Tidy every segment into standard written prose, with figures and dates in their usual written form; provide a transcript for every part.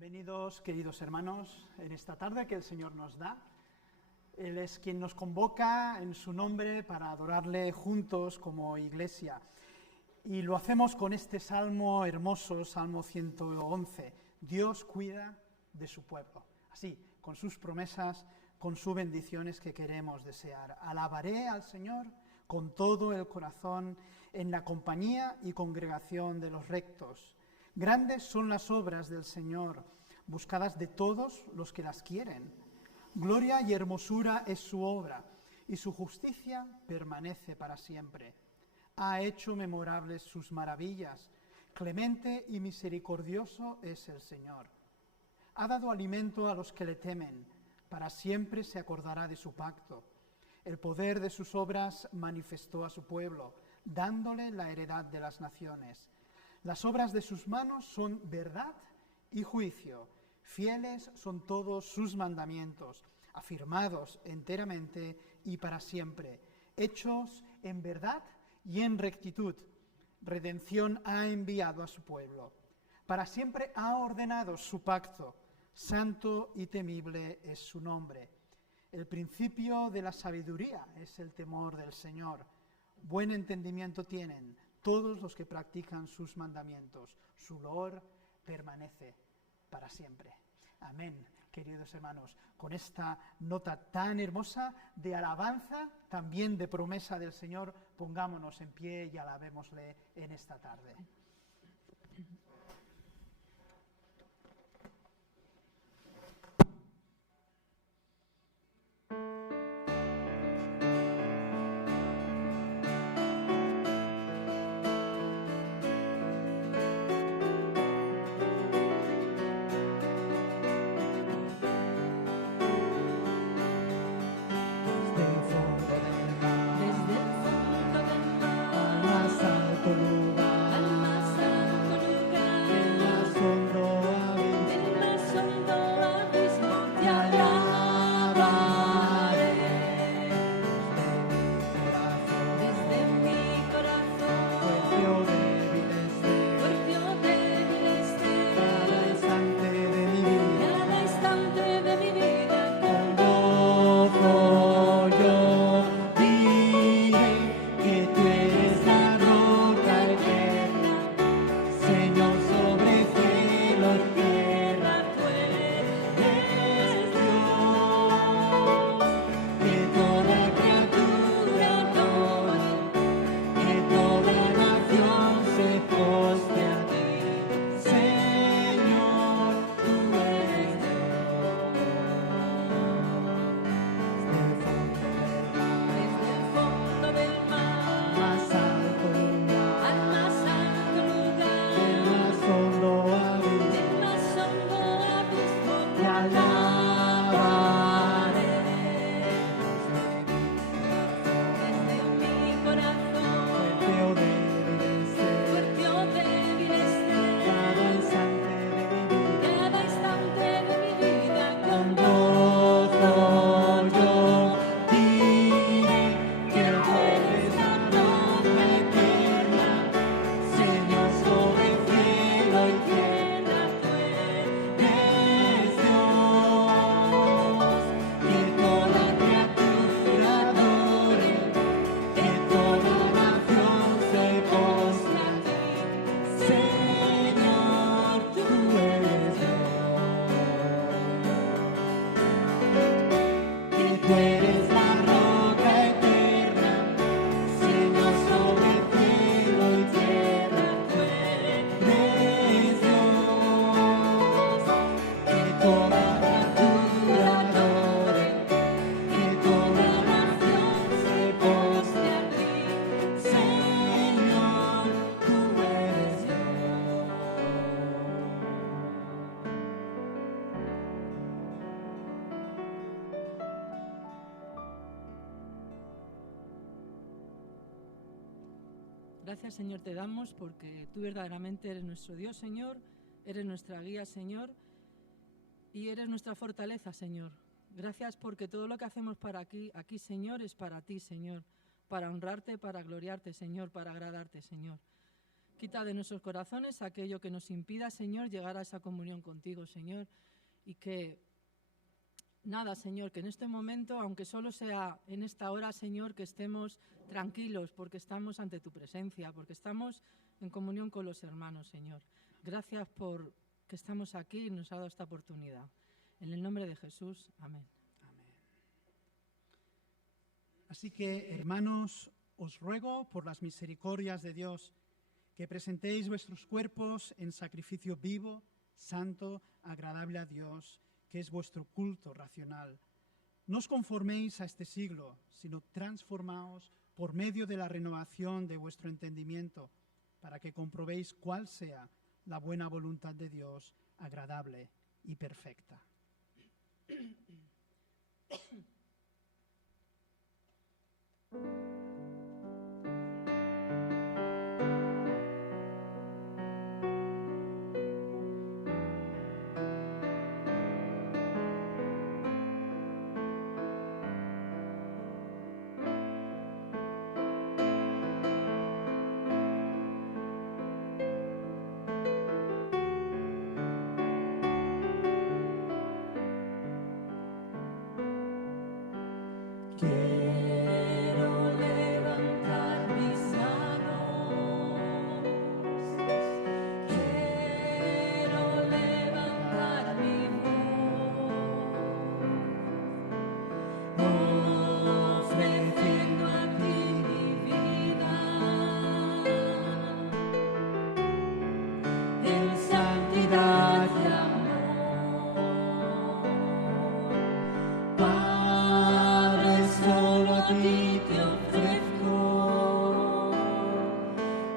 Bienvenidos, queridos hermanos, en esta tarde que el Señor nos da. Él es quien nos convoca en su nombre para adorarle juntos como iglesia. Y lo hacemos con este salmo hermoso, Salmo 111. Dios cuida de su pueblo. Así, con sus promesas, con sus bendiciones que queremos desear. Alabaré al Señor con todo el corazón en la compañía y congregación de los rectos. Grandes son las obras del Señor, buscadas de todos los que las quieren. Gloria y hermosura es su obra, y su justicia permanece para siempre. Ha hecho memorables sus maravillas. Clemente y misericordioso es el Señor. Ha dado alimento a los que le temen. Para siempre se acordará de su pacto. El poder de sus obras manifestó a su pueblo, dándole la heredad de las naciones. Las obras de sus manos son verdad y juicio. Fieles son todos sus mandamientos, afirmados enteramente y para siempre, hechos en verdad y en rectitud. Redención ha enviado a su pueblo. Para siempre ha ordenado su pacto. Santo y temible es su nombre. El principio de la sabiduría es el temor del Señor. Buen entendimiento tienen todos los que practican sus mandamientos. Su loor permanece para siempre. Amén, queridos hermanos. Con esta nota tan hermosa de alabanza, también de promesa del Señor, pongámonos en pie y alabémosle en esta tarde. Gracias, Señor, te damos porque tú verdaderamente eres nuestro Dios, Señor, eres nuestra guía, Señor, y eres nuestra fortaleza, Señor. Gracias porque todo lo que hacemos para aquí, Señor, es para ti, Señor, para honrarte, para gloriarte, Señor, para agradarte, Señor. Quita de nuestros corazones aquello que nos impida, Señor, llegar a esa comunión contigo, Señor. Y que nada, Señor, que en este momento, aunque solo sea en esta hora, Señor, que estemos tranquilos porque estamos ante tu presencia, porque estamos en comunión con los hermanos, Señor. Gracias por que estamos aquí y nos ha dado esta oportunidad. En el nombre de Jesús, amén. Amén. Así que, hermanos, os ruego por las misericordias de Dios que presentéis vuestros cuerpos en sacrificio vivo, santo, agradable a Dios, que es vuestro culto racional. No os conforméis a este siglo, sino transformaos por medio de la renovación de vuestro entendimiento, para que comprobéis cuál sea la buena voluntad de Dios, agradable y perfecta. Quiero levantar mis manos, quiero levantar mi voz, ofreciendo a ti mi vida en santidad y amor. Solo a ti te ofrezco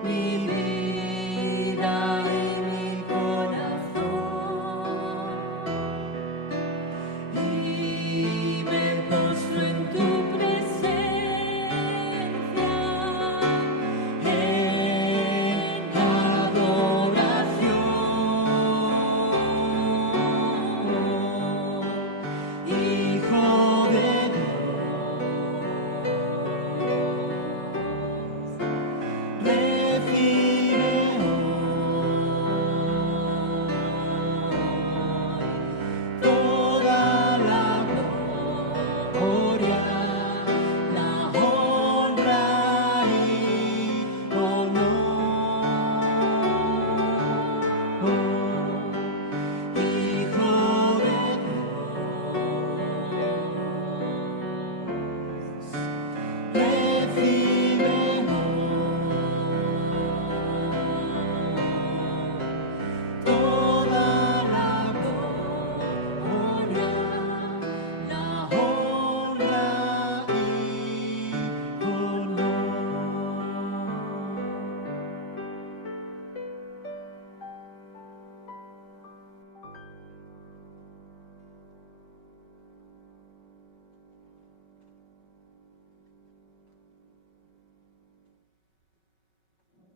mi vida y mi corazón, y me postro en tu presencia en adoración, Hijo de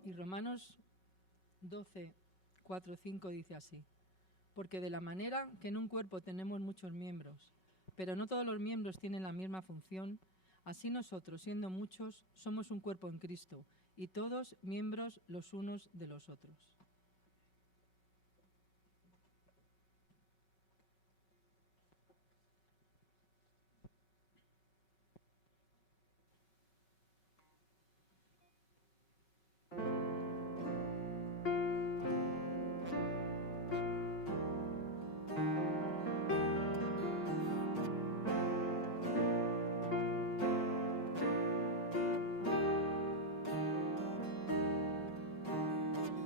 Y Romanos 12, 4, 5 dice así: porque de la manera que en un cuerpo tenemos muchos miembros, pero no todos los miembros tienen la misma función, así nosotros, siendo muchos, somos un cuerpo en Cristo, y todos miembros los unos de los otros.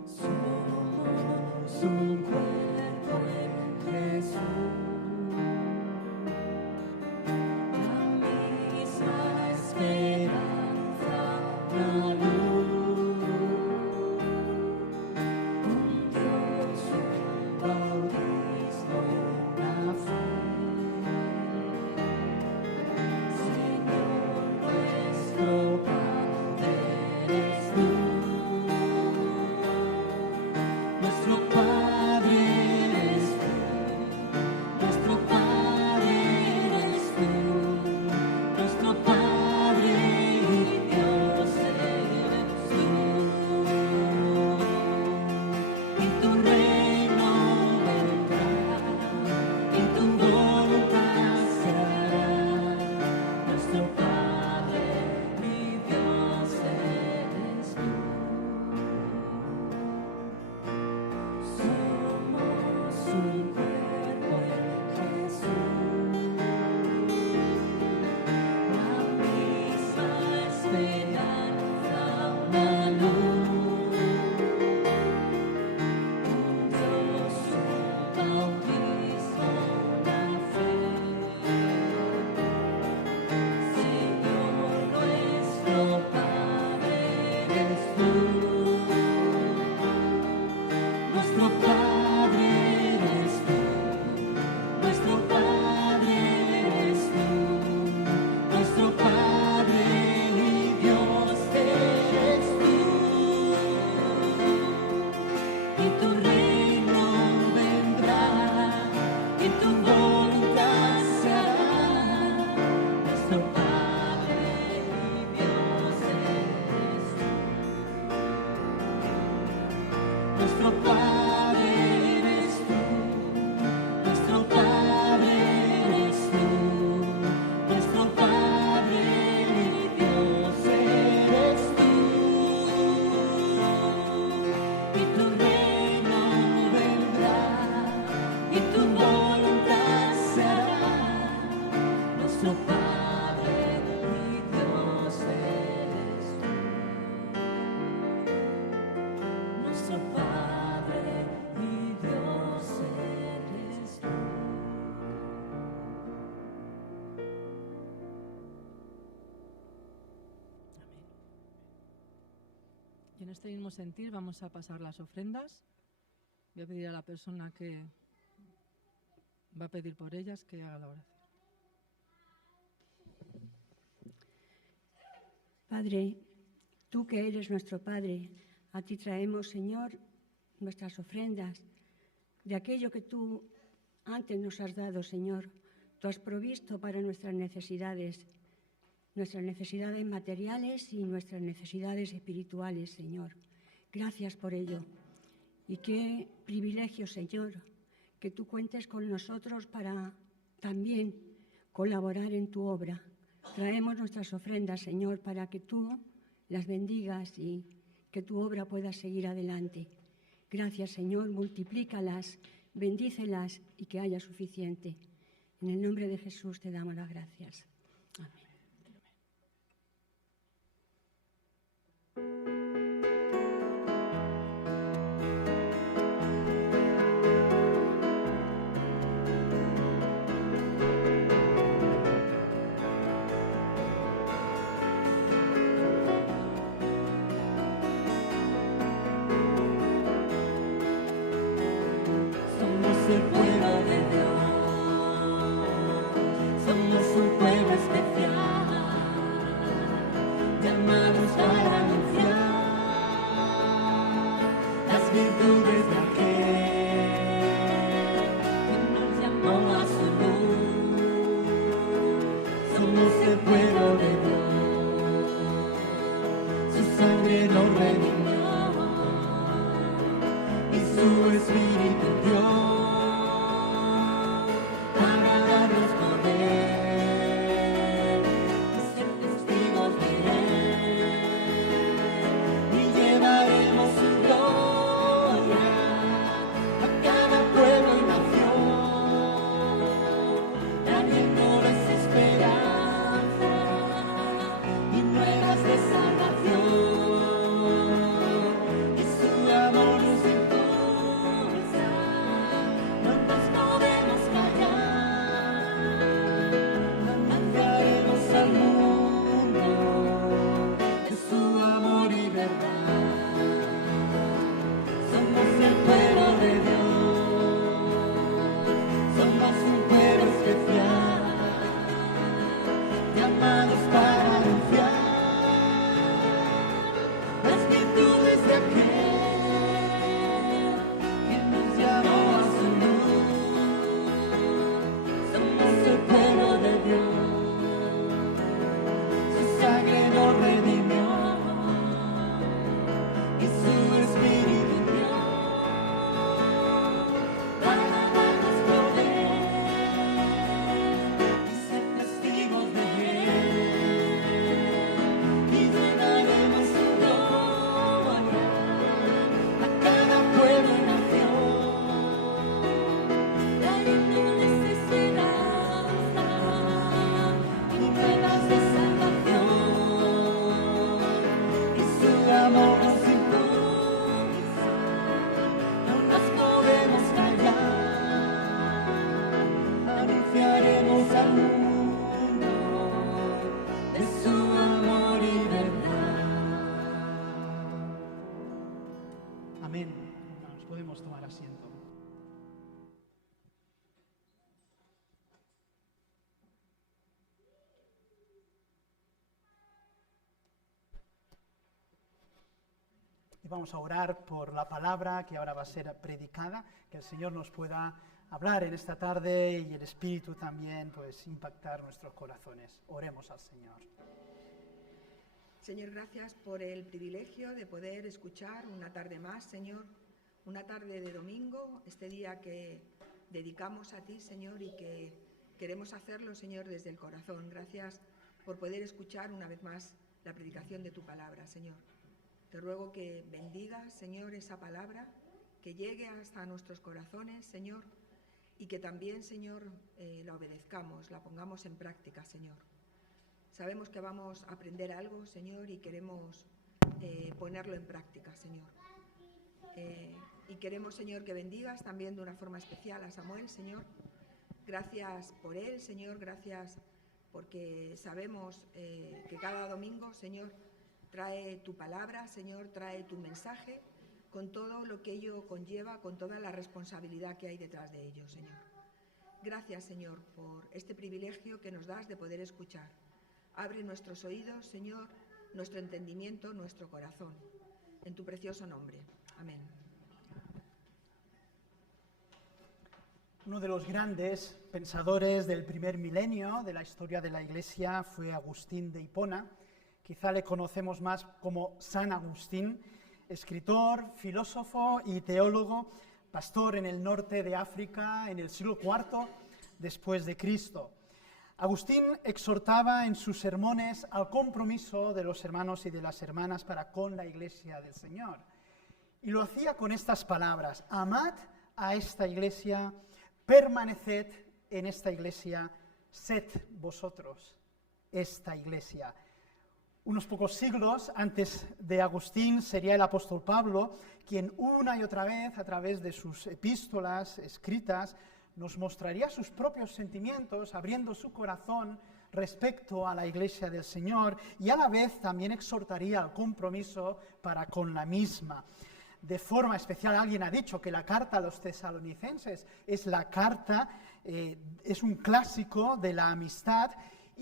Somos en este mismo sentir vamos a pasar las ofrendas. Voy a pedir a la persona que va a pedir por ellas que haga la oración. Padre, tú que eres nuestro Padre, a ti traemos, Señor, nuestras ofrendas de aquello que tú antes nos has dado, Señor. Tú has provisto para nuestras necesidades materiales y nuestras necesidades espirituales, Señor. Gracias por ello. Y qué privilegio, Señor, que tú cuentes con nosotros para también colaborar en tu obra. Traemos nuestras ofrendas, Señor, para que tú las bendigas y que tu obra pueda seguir adelante. Gracias, Señor, multiplícalas, bendícelas y que haya suficiente. En el nombre de Jesús te damos las gracias. Amén. Somos el pueblo de Dios, somos un pueblo especial, llamados para anunciar las virtudes de aquel que nos llamó a su luz. Somos el pueblo de Dios, su sangre nos redimió y su Espíritu dio. Amén. Hermanos, podemos tomar asiento. Y vamos a orar por la palabra que ahora va a ser predicada, que el Señor nos pueda hablar en esta tarde y el Espíritu también pues impactar nuestros corazones. Oremos al Señor. Señor, gracias por el privilegio de poder escuchar una tarde más, Señor, una tarde de domingo, este día que dedicamos a ti, Señor, y que queremos hacerlo, Señor, desde el corazón. Gracias por poder escuchar una vez más la predicación de tu palabra, Señor. Te ruego que bendigas, Señor, esa palabra, que llegue hasta nuestros corazones, Señor, y que también, Señor, la obedezcamos, la pongamos en práctica, Señor. Sabemos que vamos a aprender algo, Señor, y queremos ponerlo en práctica, Señor. Y queremos, Señor, que bendigas también de una forma especial a Samuel, Señor. Gracias por él, Señor, gracias porque sabemos que cada domingo, Señor, Trae tu palabra, Señor, trae tu mensaje, con todo lo que ello conlleva, con toda la responsabilidad que hay detrás de ello, Señor. Gracias, Señor, por este privilegio que nos das de poder escuchar. Abre nuestros oídos, Señor, nuestro entendimiento, nuestro corazón. En tu precioso nombre. Amén. Uno de los grandes pensadores del primer milenio de la historia de la Iglesia fue Agustín de Hipona. Quizá le conocemos más como San Agustín, escritor, filósofo y teólogo, pastor en el norte de África en el siglo IV después de Cristo. Agustín exhortaba en sus sermones al compromiso de los hermanos y de las hermanas para con la Iglesia del Señor. Y lo hacía con estas palabras: amad a esta Iglesia, permaneced en esta Iglesia, sed vosotros esta Iglesia. Unos pocos siglos antes de Agustín sería el apóstol Pablo quien una y otra vez, a través de sus epístolas escritas, nos mostraría sus propios sentimientos, abriendo su corazón respecto a la Iglesia del Señor, y a la vez también exhortaría al compromiso para con la misma. De forma especial, alguien ha dicho que la carta a los tesalonicenses es la carta, es un clásico de la amistad,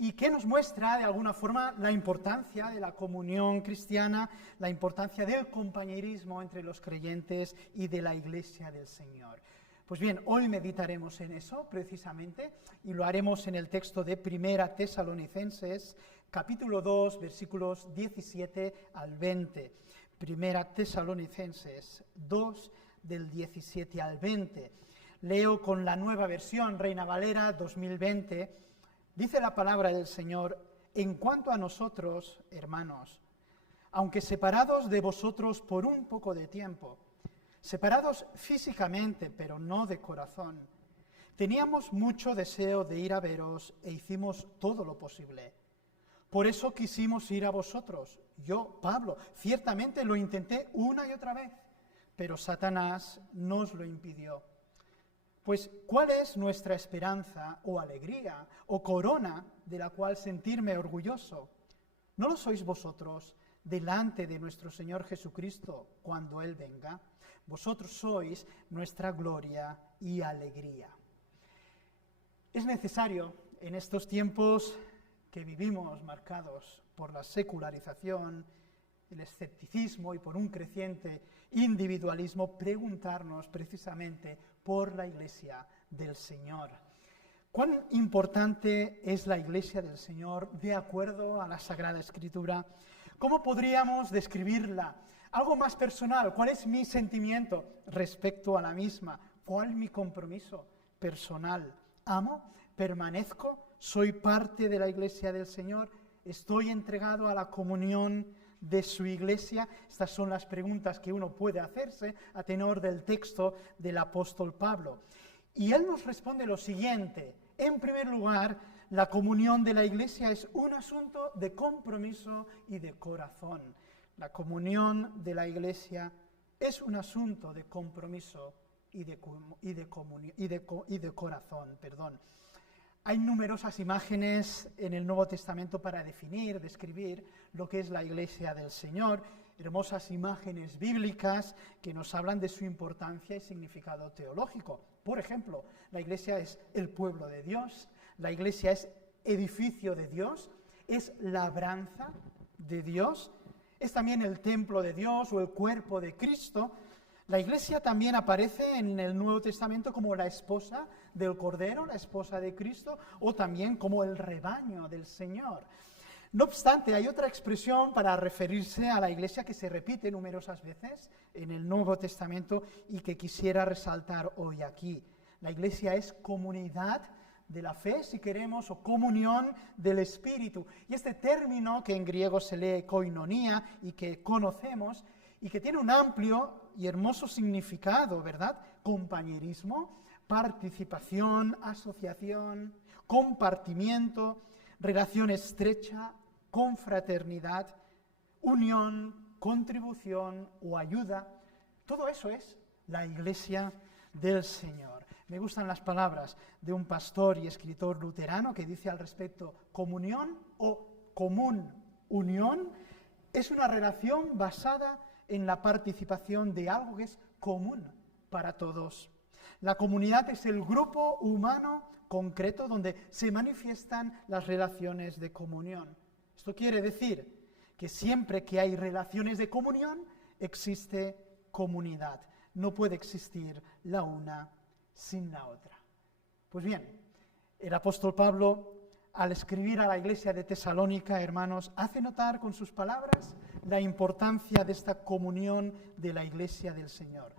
y que nos muestra de alguna forma la importancia de la comunión cristiana, la importancia del compañerismo entre los creyentes y de la Iglesia del Señor. Pues bien, hoy meditaremos en eso precisamente y lo haremos en el texto de 1 Tesalonicenses, capítulo 2, versículos 17 al 20. 1 Tesalonicenses 2, del 17 al 20. Leo con la nueva versión, Reina Valera 2020. Dice la palabra del Señor: en cuanto a nosotros, hermanos, aunque separados de vosotros por un poco de tiempo, separados físicamente, pero no de corazón, teníamos mucho deseo de ir a veros e hicimos todo lo posible. Por eso quisimos ir a vosotros. Yo, Pablo, ciertamente lo intenté una y otra vez, pero Satanás nos lo impidió. Pues, ¿cuál es nuestra esperanza o alegría o corona de la cual sentirme orgulloso? ¿No lo sois vosotros delante de nuestro Señor Jesucristo cuando Él venga? Vosotros sois nuestra gloria y alegría. Es necesario en estos tiempos que vivimos marcados por la secularización, el escepticismo y por un creciente individualismo, preguntarnos precisamente por la Iglesia del Señor. ¿Cuán importante es la Iglesia del Señor de acuerdo a la Sagrada Escritura? ¿Cómo podríamos describirla? Algo más personal, ¿cuál es mi sentimiento respecto a la misma? ¿Cuál es mi compromiso personal? ¿Amo? ¿Permanezco? ¿Soy parte de la Iglesia del Señor? ¿Estoy entregado a la comunión de su Iglesia? Estas son las preguntas que uno puede hacerse a tenor del texto del apóstol Pablo. Y él nos responde lo siguiente: en primer lugar, la comunión de la Iglesia es un asunto de compromiso y de corazón. La comunión de la Iglesia es un asunto de compromiso y de corazón. Hay numerosas imágenes en el Nuevo Testamento para definir, describir lo que es la Iglesia del Señor, hermosas imágenes bíblicas que nos hablan de su importancia y significado teológico. Por ejemplo, la Iglesia es el pueblo de Dios, la Iglesia es edificio de Dios, es labranza de Dios, es también el templo de Dios o el cuerpo de Cristo. La Iglesia también aparece en el Nuevo Testamento como la esposa del Cordero, la esposa de Cristo, o también como el rebaño del Señor. No obstante, hay otra expresión para referirse a la Iglesia que se repite numerosas veces en el Nuevo Testamento y que quisiera resaltar hoy aquí. La Iglesia es comunidad de la fe, si queremos, o comunión del Espíritu. Y este término, que en griego se lee koinonia y que conocemos, y que tiene un amplio y hermoso significado, ¿verdad? Compañerismo, participación, asociación, compartimiento, relación estrecha, confraternidad, unión, contribución o ayuda. Todo eso es la Iglesia del Señor. Me gustan las palabras de un pastor y escritor luterano que dice al respecto: comunión o común unión Es una relación basada en la participación de algo que es común para todos. La comunidad es el grupo humano concreto donde se manifiestan las relaciones de comunión. Esto quiere decir que siempre que hay relaciones de comunión, existe comunidad. No puede existir la una sin la otra. Pues bien, el apóstol Pablo, al escribir a la iglesia de Tesalónica, hermanos, hace notar con sus palabras la importancia de esta comunión de la iglesia del Señor.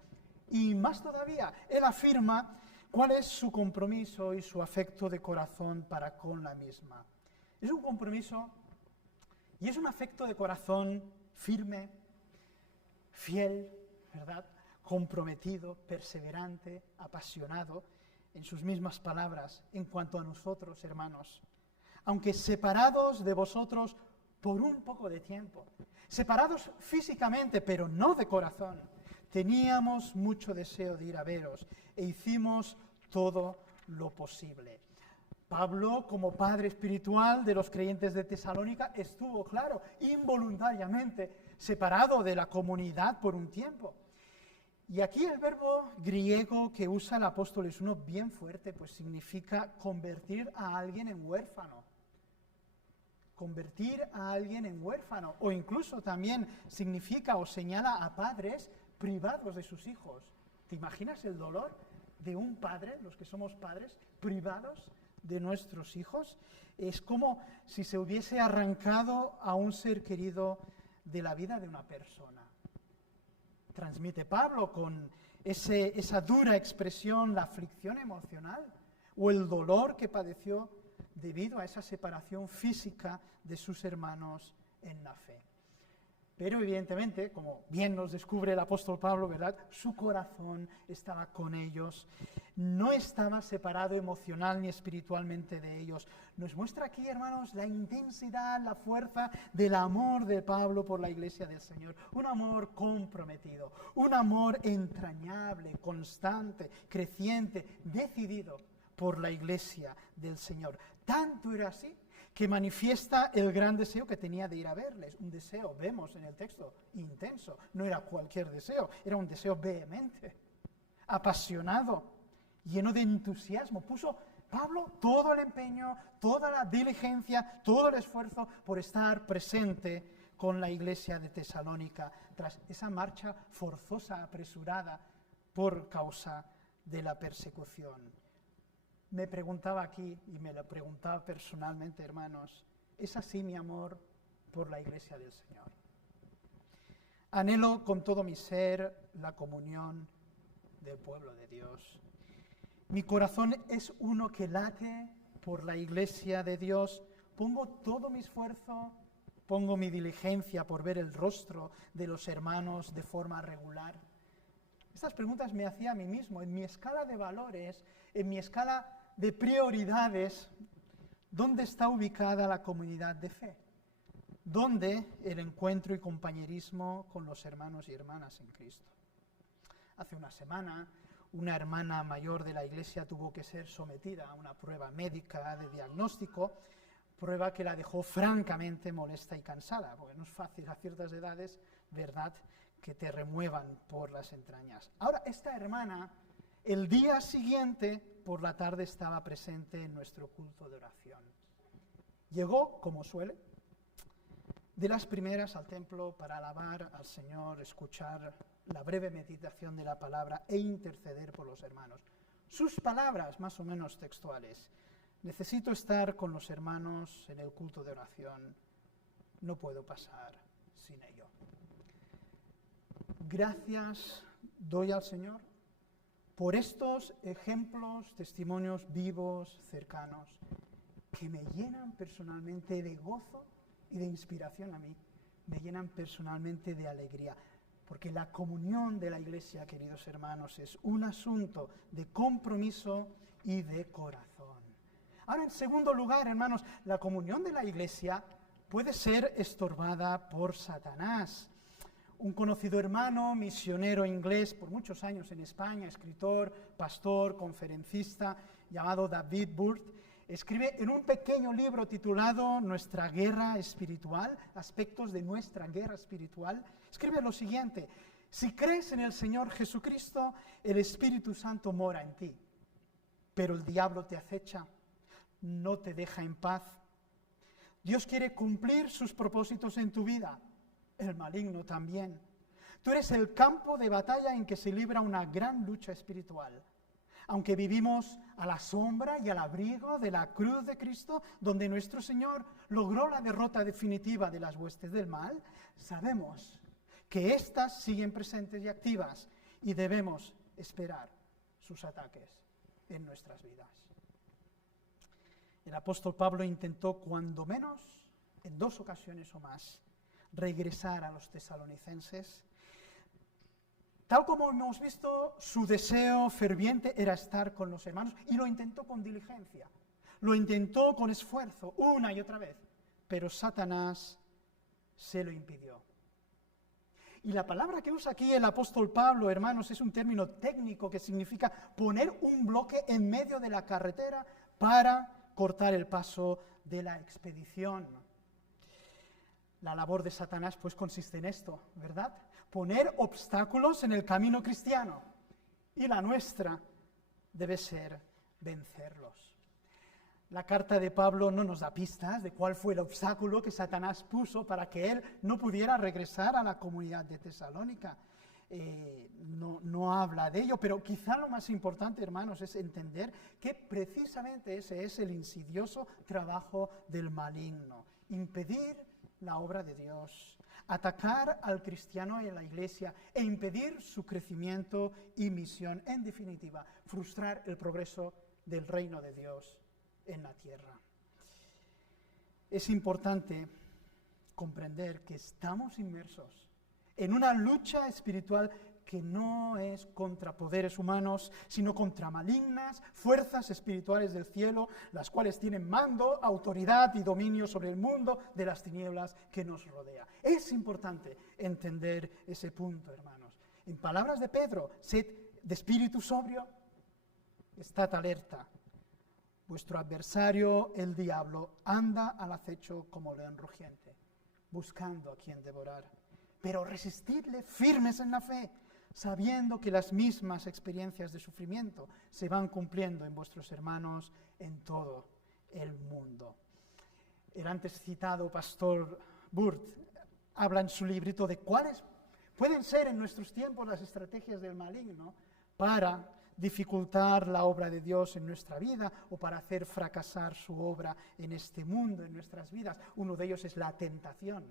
Y más todavía, él afirma cuál es su compromiso y su afecto de corazón para con la misma. Es un compromiso y es un afecto de corazón firme, fiel, ¿verdad? Comprometido, perseverante, apasionado, en sus mismas palabras, en cuanto a nosotros, hermanos. Aunque separados de vosotros por un poco de tiempo, separados físicamente, pero no de corazón, teníamos mucho deseo de ir a veros e hicimos todo lo posible. Pablo, como padre espiritual de los creyentes de Tesalónica, estuvo, claro, involuntariamente separado de la comunidad por un tiempo. Y aquí el verbo griego que usa el apóstol es uno bien fuerte, pues significa convertir a alguien en huérfano. Convertir a alguien en huérfano, o incluso también significa o señala a padres privados de sus hijos. ¿Te imaginas el dolor de un padre, los que somos padres, privados de nuestros hijos? Es como si se hubiese arrancado a un ser querido de la vida de una persona. Transmite Pablo con esa dura expresión la aflicción emocional o el dolor que padeció debido a esa separación física de sus hermanos en la fe. Pero evidentemente, como bien nos descubre el apóstol Pablo, ¿verdad?, su corazón estaba con ellos, no estaba separado emocional ni espiritualmente de ellos. Nos muestra aquí, hermanos, la intensidad, la fuerza del amor de Pablo por la iglesia del Señor. Un amor comprometido, un amor entrañable, constante, creciente, decidido por la iglesia del Señor. Tanto era así que manifiesta el gran deseo que tenía de ir a verles. Un deseo, vemos en el texto, intenso. No era cualquier deseo, era un deseo vehemente, apasionado, lleno de entusiasmo. Puso Pablo todo el empeño, toda la diligencia, todo el esfuerzo por estar presente con la iglesia de Tesalónica tras esa marcha forzosa, apresurada, por causa de la persecución. Me preguntaba aquí, y me lo preguntaba personalmente, hermanos, ¿es así mi amor por la iglesia del Señor? Anhelo con todo mi ser la comunión del pueblo de Dios. Mi corazón es uno que late por la iglesia de Dios. Pongo todo mi esfuerzo, pongo mi diligencia por ver el rostro de los hermanos de forma regular. Estas preguntas me hacía a mí mismo, en mi escala de valores, en mi escala de prioridades, ¿dónde está ubicada la comunidad de fe? ¿Dónde el encuentro y compañerismo con los hermanos y hermanas en Cristo? Hace una semana, una hermana mayor de la iglesia tuvo que ser sometida a una prueba médica de diagnóstico, prueba que la dejó francamente molesta y cansada, porque no es fácil a ciertas edades, ¿verdad?, que te remuevan por las entrañas. Ahora, esta hermana, el día siguiente, por la tarde, estaba presente en nuestro culto de oración. Llegó, como suele, de las primeras al templo para alabar al Señor, escuchar la breve meditación de la palabra e interceder por los hermanos. Sus palabras, más o menos textuales: necesito estar con los hermanos en el culto de oración, no puedo pasar sin ello. Gracias doy al Señor por estos ejemplos, testimonios vivos, cercanos, que me llenan personalmente de gozo y de inspiración a mí, me llenan personalmente de alegría, porque la comunión de la iglesia, queridos hermanos, es un asunto de compromiso y de corazón. Ahora, en segundo lugar, hermanos, la comunión de la iglesia puede ser estorbada por Satanás. Un conocido hermano, misionero inglés por muchos años en España, escritor, pastor, conferencista, llamado David Burt, escribe en un pequeño libro titulado Nuestra guerra espiritual, aspectos de nuestra guerra espiritual, escribe lo siguiente: si crees en el Señor Jesucristo, el Espíritu Santo mora en ti, pero el diablo te acecha, no te deja en paz. Dios quiere cumplir sus propósitos en tu vida, el maligno también. Tú eres el campo de batalla en que se libra una gran lucha espiritual. Aunque vivimos a la sombra y al abrigo de la cruz de Cristo, donde nuestro Señor logró la derrota definitiva de las huestes del mal, sabemos que éstas siguen presentes y activas y debemos esperar sus ataques en nuestras vidas. El apóstol Pablo intentó, cuando menos, en 2 ocasiones o más, regresar a los tesalonicenses. Tal como hemos visto, su deseo ferviente era estar con los hermanos y lo intentó con diligencia, lo intentó con esfuerzo, una y otra vez, pero Satanás se lo impidió. Y la palabra que usa aquí el apóstol Pablo, hermanos, es un término técnico que significa poner un bloque en medio de la carretera para cortar el paso de la expedición. La labor de Satanás pues consiste en esto, ¿verdad? Poner obstáculos en el camino cristiano, y la nuestra debe ser vencerlos. La carta de Pablo no nos da pistas de cuál fue el obstáculo que Satanás puso para que él no pudiera regresar a la comunidad de Tesalónica. No habla de ello, pero quizá lo más importante, hermanos, es entender que precisamente ese es el insidioso trabajo del maligno: impedir la obra de Dios, atacar al cristiano y a la iglesia e impedir su crecimiento y misión. En definitiva, frustrar el progreso del reino de Dios en la tierra. Es importante comprender que estamos inmersos en una lucha espiritual que no es contra poderes humanos, sino contra malignas fuerzas espirituales del cielo, las cuales tienen mando, autoridad y dominio sobre el mundo de las tinieblas que nos rodea. Es importante entender ese punto, hermanos. En palabras de Pedro, sed de espíritu sobrio, estad alerta. Vuestro adversario, el diablo, anda al acecho como león rugiente, buscando a quien devorar. Pero resistidle firmes en la fe, sabiendo que las mismas experiencias de sufrimiento se van cumpliendo en vuestros hermanos en todo el mundo. El antes citado pastor Burt habla en su librito de cuáles pueden ser en nuestros tiempos las estrategias del maligno para dificultar la obra de Dios en nuestra vida o para hacer fracasar su obra en este mundo, en nuestras vidas. Uno de ellos es la tentación.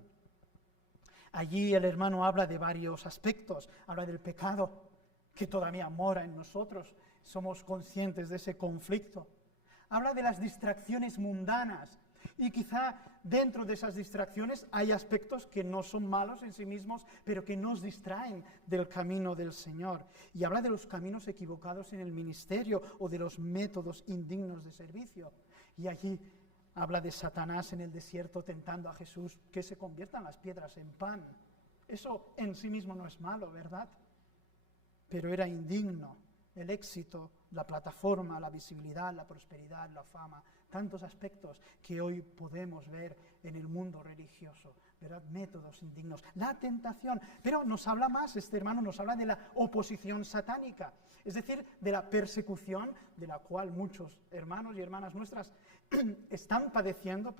Allí el hermano habla de varios aspectos, habla del pecado que todavía mora en nosotros, somos conscientes de ese conflicto. Habla de las distracciones mundanas y quizá dentro de esas distracciones hay aspectos que no son malos en sí mismos, pero que nos distraen del camino del Señor. Y habla de los caminos equivocados en el ministerio o de los métodos indignos de servicio. Y allí habla de Satanás en el desierto tentando a Jesús que se conviertan las piedras en pan. Eso en sí mismo no es malo, ¿verdad? Pero era indigno el éxito, la plataforma, la visibilidad, la prosperidad, la fama, tantos aspectos que hoy podemos ver en el mundo religioso, ¿verdad? Métodos indignos, la tentación. Pero nos habla más, este hermano nos habla de la oposición satánica, es decir, de la persecución de la cual muchos hermanos y hermanas nuestras están padeciendo,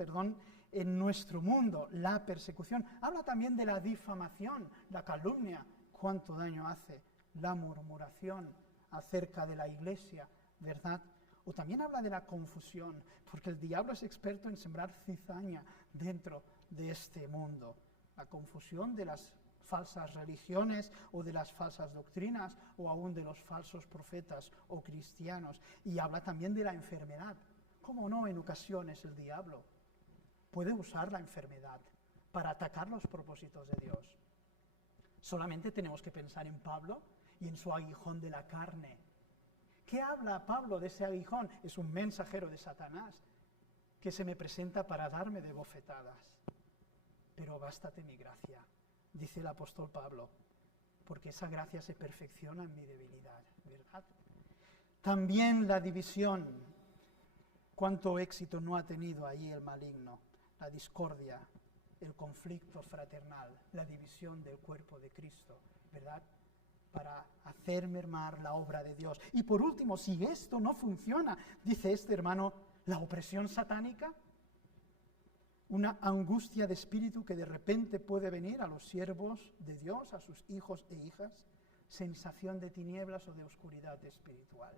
en nuestro mundo, la persecución. Habla también de la difamación, la calumnia, cuánto daño hace, la murmuración acerca de la iglesia, ¿verdad? O también habla de la confusión, porque el diablo es experto en sembrar cizaña dentro de este mundo. La confusión de las falsas religiones o de las falsas doctrinas o aún de los falsos profetas o cristianos. Y habla también de la enfermedad. ¿Cómo no en ocasiones el diablo puede usar la enfermedad para atacar los propósitos de Dios? Solamente tenemos que pensar en Pablo y en su aguijón de la carne. ¿Qué habla Pablo de ese aguijón? Es un mensajero de Satanás que se me presenta para darme de bofetadas. Pero bástate mi gracia, dice el apóstol Pablo, porque esa gracia se perfecciona en mi debilidad, ¿verdad? También la división. ¿Cuánto éxito no ha tenido ahí el maligno? La discordia, el conflicto fraternal, la división del cuerpo de Cristo, ¿verdad? Para hacer mermar la obra de Dios. Y por último, si esto no funciona, dice este hermano, la opresión satánica, una angustia de espíritu que de repente puede venir a los siervos de Dios, a sus hijos e hijas, sensación de tinieblas o de oscuridad espiritual.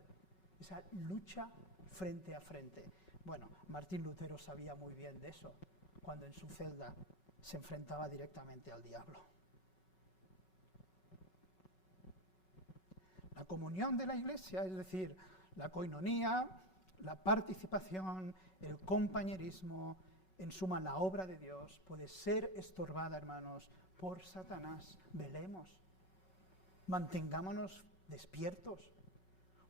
Esa lucha frente a frente. Bueno, Martín Lutero sabía muy bien de eso, cuando en su celda se enfrentaba directamente al diablo. La comunión de la Iglesia, es decir, la coinonía, la participación, el compañerismo, en suma la obra de Dios, puede ser estorbada, hermanos, por Satanás. Velemos, mantengámonos despiertos,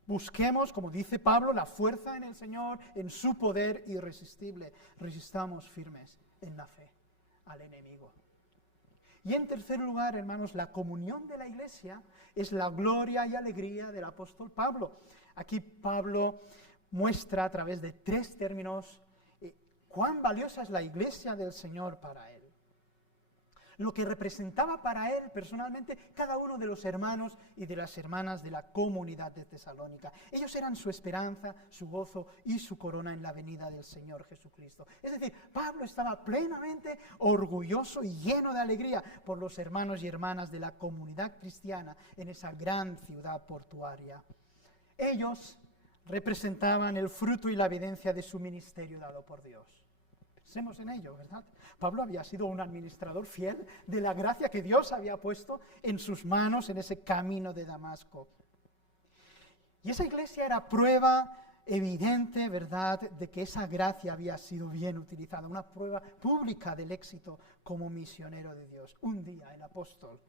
busquemos, como dice Pablo, la fuerza en el Señor, en su poder irresistible. Resistamos firmes en la fe al enemigo. Y en tercer lugar, hermanos, la comunión de la Iglesia es la gloria y alegría del apóstol Pablo. Aquí Pablo muestra a través de 3 términos cuán valiosa es la Iglesia del Señor para él. Lo que representaba para él personalmente cada uno de los hermanos y de las hermanas de la comunidad de Tesalónica. Ellos eran su esperanza, su gozo y su corona en la venida del Señor Jesucristo. Es decir, Pablo estaba plenamente orgulloso y lleno de alegría por los hermanos y hermanas de la comunidad cristiana en esa gran ciudad portuaria. Ellos representaban el fruto y la evidencia de su ministerio dado por Dios. Pensemos en ello, ¿verdad? Pablo había sido un administrador fiel de la gracia que Dios había puesto en sus manos en ese camino de Damasco. Y esa iglesia era prueba evidente, ¿verdad?, de que esa gracia había sido bien utilizada, una prueba pública del éxito como misionero de Dios. Un día el apóstol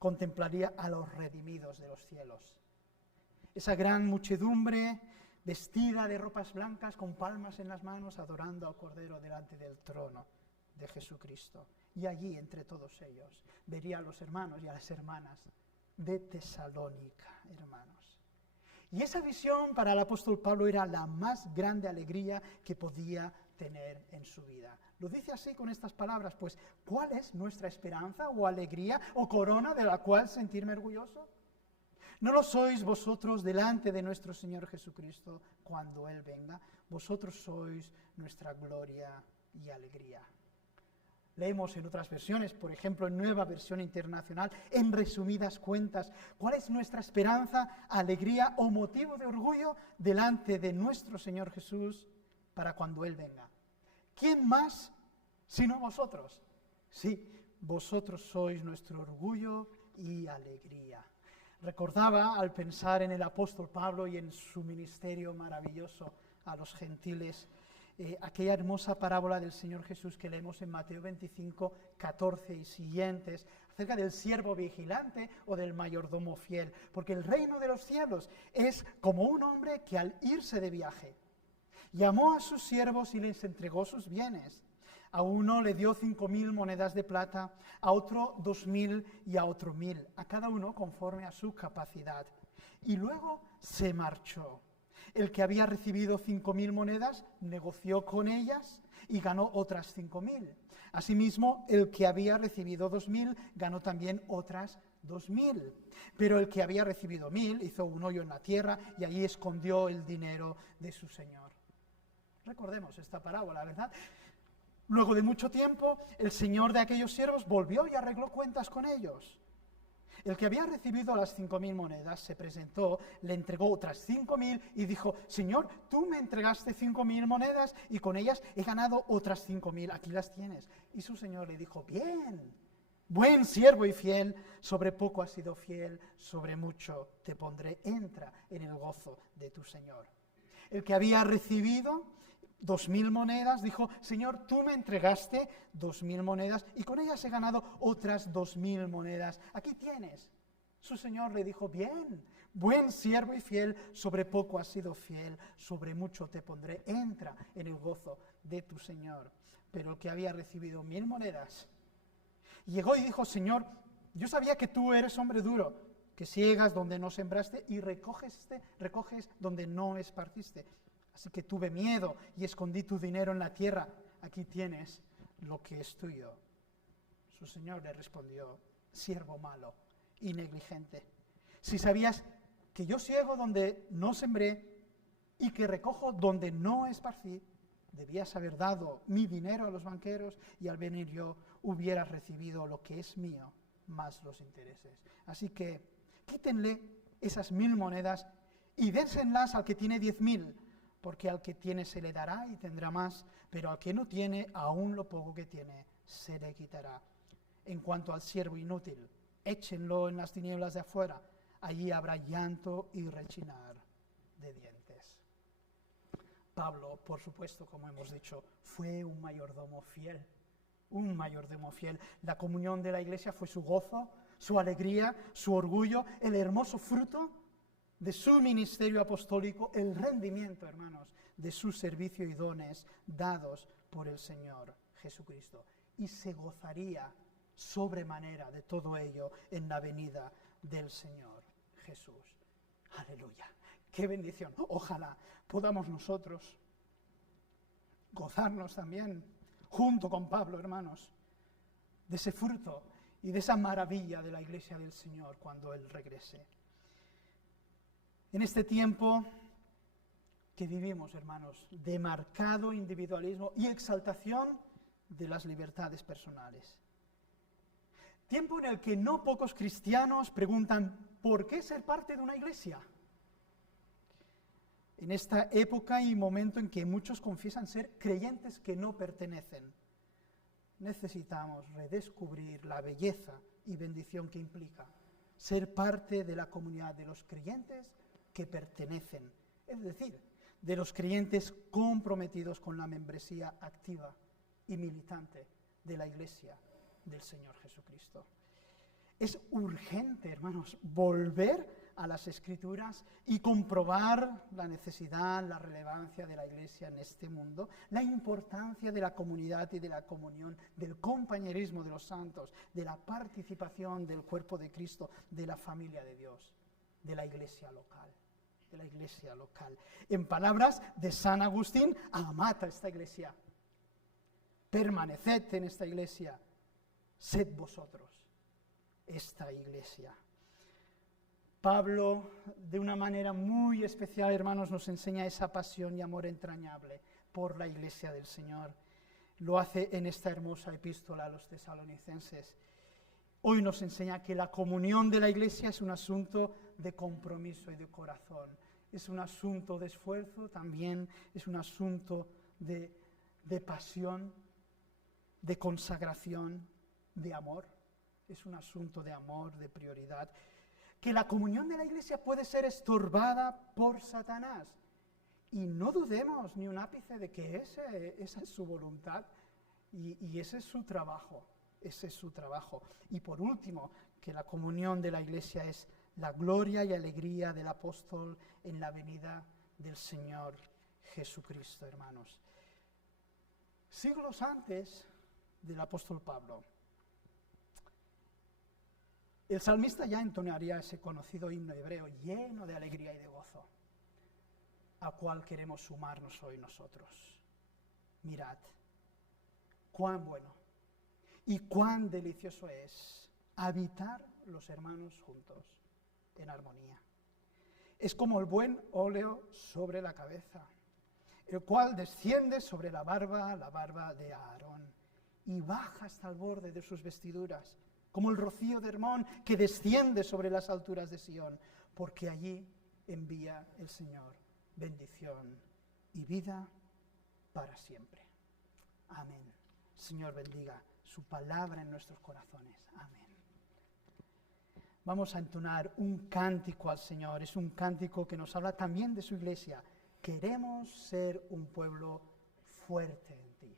contemplaría a los redimidos de los cielos. Esa gran muchedumbre vestida de ropas blancas, con palmas en las manos, adorando al Cordero delante del trono de Jesucristo. Y allí, entre todos ellos, vería a los hermanos y a las hermanas de Tesalónica, hermanos. Y esa visión para el apóstol Pablo era la más grande alegría que podía tener en su vida. Lo dice así con estas palabras, pues, ¿cuál es nuestra esperanza o alegría o corona de la cual sentirme orgulloso? ¿No lo sois vosotros delante de nuestro Señor Jesucristo cuando Él venga? Vosotros sois nuestra gloria y alegría. Leemos en otras versiones, por ejemplo, en Nueva Versión Internacional, en resumidas cuentas, ¿cuál es nuestra esperanza, alegría o motivo de orgullo delante de nuestro Señor Jesús para cuando Él venga? ¿Quién más sino vosotros? Sí, vosotros sois nuestro orgullo y alegría. Recordaba al pensar en el apóstol Pablo y en su ministerio maravilloso a los gentiles, aquella hermosa parábola del Señor Jesús que leemos en Mateo 25, 14 y siguientes, acerca del siervo vigilante o del mayordomo fiel, porque el reino de los cielos es como un hombre que al irse de viaje, llamó a sus siervos y les entregó sus bienes. A uno le dio 5.000 monedas de plata, a otro 2.000 y a otro 1.000, a cada uno conforme a su capacidad. Y luego se marchó. El que había recibido 5.000 monedas negoció con ellas y ganó otras 5.000. Asimismo, el que había recibido 2.000 ganó también otras 2.000. Pero el que había recibido 1.000 hizo un hoyo en la tierra y allí escondió el dinero de su señor. Recordemos esta parábola, ¿verdad? Luego de mucho tiempo, el señor de aquellos siervos volvió y arregló cuentas con ellos. El que había recibido las 5.000 monedas se presentó, le entregó otras 5.000 y dijo: Señor, tú me entregaste 5.000 monedas y con ellas he ganado otras 5.000, aquí las tienes. Y su señor le dijo: bien, buen siervo y fiel, sobre poco has sido fiel, sobre mucho te pondré, entra en el gozo de tu señor. El que había recibido 2.000 monedas, dijo: Señor, tú me entregaste 2.000 monedas y con ellas he ganado otras 2.000 monedas. Aquí tienes. Su señor le dijo: bien, buen siervo y fiel, sobre poco has sido fiel, sobre mucho te pondré, entra en el gozo de tu señor. Pero el que había recibido 1.000 monedas llegó y dijo: Señor, yo sabía que tú eres hombre duro, que siegas donde no sembraste y recoges donde no esparciste. Así que tuve miedo y escondí tu dinero en la tierra. Aquí tienes lo que es tuyo. Su señor le respondió: siervo malo y negligente. Si sabías que yo ciego donde no sembré y que recojo donde no esparcí, debías haber dado mi dinero a los banqueros y al venir yo hubieras recibido lo que es mío, más los intereses. Así que quítenle esas 1000 monedas y dénselas al que tiene 10.000, porque al que tiene se le dará y tendrá más, pero al que no tiene, aún lo poco que tiene se le quitará. En cuanto al siervo inútil, échenlo en las tinieblas de afuera, allí habrá llanto y rechinar de dientes. Pablo, por supuesto, como hemos dicho, fue un mayordomo fiel, un mayordomo fiel. La comunión de la iglesia fue su gozo, su alegría, su orgullo, el hermoso fruto de su ministerio apostólico, el rendimiento, hermanos, de su servicio y dones dados por el Señor Jesucristo. Y se gozaría sobremanera de todo ello en la venida del Señor Jesús. Aleluya. ¡Qué bendición! Ojalá podamos nosotros gozarnos también, junto con Pablo, hermanos, de ese fruto y de esa maravilla de la iglesia del Señor cuando Él regrese. En este tiempo que vivimos, hermanos, de marcado individualismo y exaltación de las libertades personales. Tiempo en el que no pocos cristianos preguntan: ¿por qué ser parte de una iglesia? En esta época y momento en que muchos confiesan ser creyentes que no pertenecen, necesitamos redescubrir la belleza y bendición que implica ser parte de la comunidad de los creyentes que pertenecen, es decir, de los creyentes comprometidos con la membresía activa y militante de la Iglesia del Señor Jesucristo. Es urgente, hermanos, volver a las Escrituras y comprobar la necesidad, la relevancia de la Iglesia en este mundo, la importancia de la comunidad y de la comunión, del compañerismo de los santos, de la participación del cuerpo de Cristo, de la familia de Dios, de la Iglesia local. De la Iglesia local. En palabras de San Agustín: amad a esta Iglesia, permaneced en esta Iglesia, sed vosotros esta Iglesia. Pablo, de una manera muy especial, hermanos, nos enseña esa pasión y amor entrañable por la Iglesia del Señor. Lo hace en esta hermosa epístola a los tesalonicenses. Hoy nos enseña que la comunión de la Iglesia es un asunto de compromiso y de corazón. Es un asunto de esfuerzo, también es un asunto de pasión, de consagración, de amor. Es un asunto de amor, de prioridad. Que la comunión de la Iglesia puede ser estorbada por Satanás. Y no dudemos ni un ápice de que esa es su voluntad y ese es su trabajo. Ese es su trabajo. Y por último, que la comunión de la Iglesia es la gloria y alegría del apóstol en la venida del Señor Jesucristo, hermanos. Siglos antes del apóstol Pablo, el salmista ya entonaría ese conocido himno hebreo lleno de alegría y de gozo, al cual queremos sumarnos hoy nosotros. Mirad, cuán bueno y cuán delicioso es habitar los hermanos juntos en armonía. Es como el buen óleo sobre la cabeza, el cual desciende sobre la barba de Aarón, y baja hasta el borde de sus vestiduras, como el rocío de Hermón que desciende sobre las alturas de Sión, porque allí envía el Señor bendición y vida para siempre. Amén. Señor, bendiga su palabra en nuestros corazones. Amén. Vamos a entonar un cántico al Señor. Es un cántico que nos habla también de su iglesia. Queremos ser un pueblo fuerte en ti.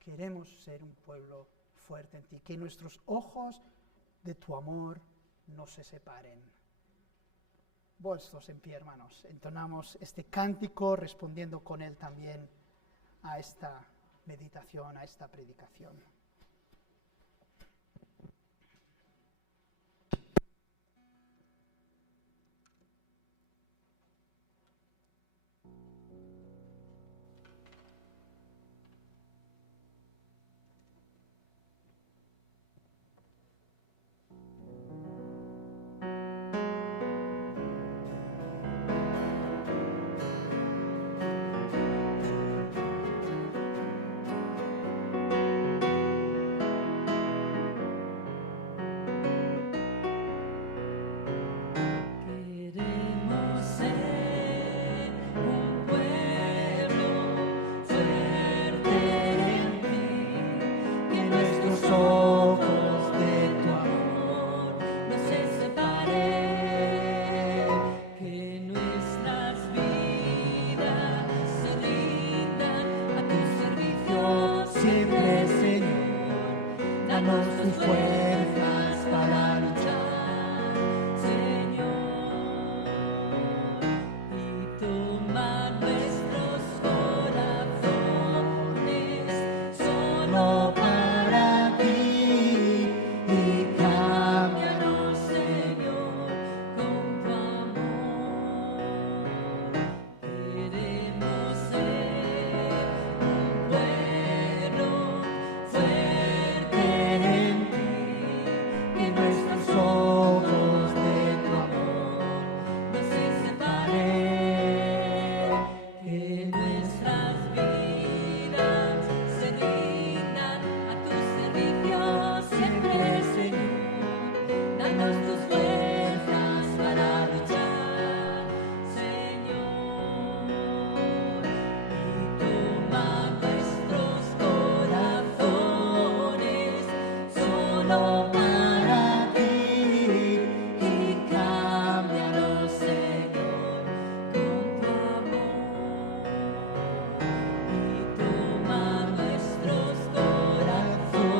Queremos ser un pueblo fuerte en ti. Que nuestros ojos de tu amor no se separen. Puestos en pie, hermanos, entonamos este cántico respondiendo con él también a esta meditación, a esta predicación. fuerzas para luchar, Señor, y toma nuestros corazones solo para ti y cámbianos, Señor, con tu amor. Queremos ser un pueblo fuerte en ti, que nuestros ojos de tu amor no se separen, que nuestras vidas se rindan a tu servicio siempre, Señor. Danos tus fuerzas para luchar, Señor, y toma nuestros corazones solo para ti y cámbianos, Señor, con tu amor. Y toma nuestros corazones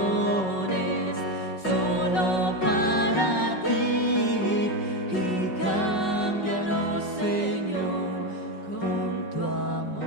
solo para ti y cámbianos, Señor, con tu amor.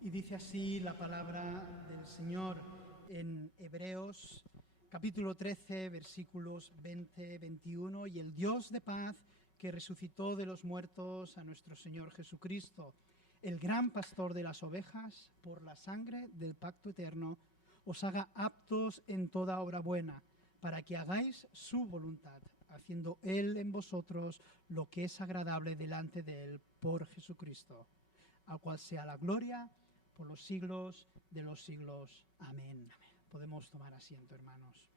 Y dice así la palabra del Señor en Hebreos capítulo 13, versículos 20-21. Y el Dios de paz, que resucitó de los muertos a nuestro Señor Jesucristo, el gran pastor de las ovejas, por la sangre del pacto eterno, os haga aptos en toda obra buena, para que hagáis su voluntad, haciendo Él en vosotros lo que es agradable delante de Él por Jesucristo, al cual sea la gloria por los siglos de los siglos. Amén. Podemos tomar asiento, hermanos.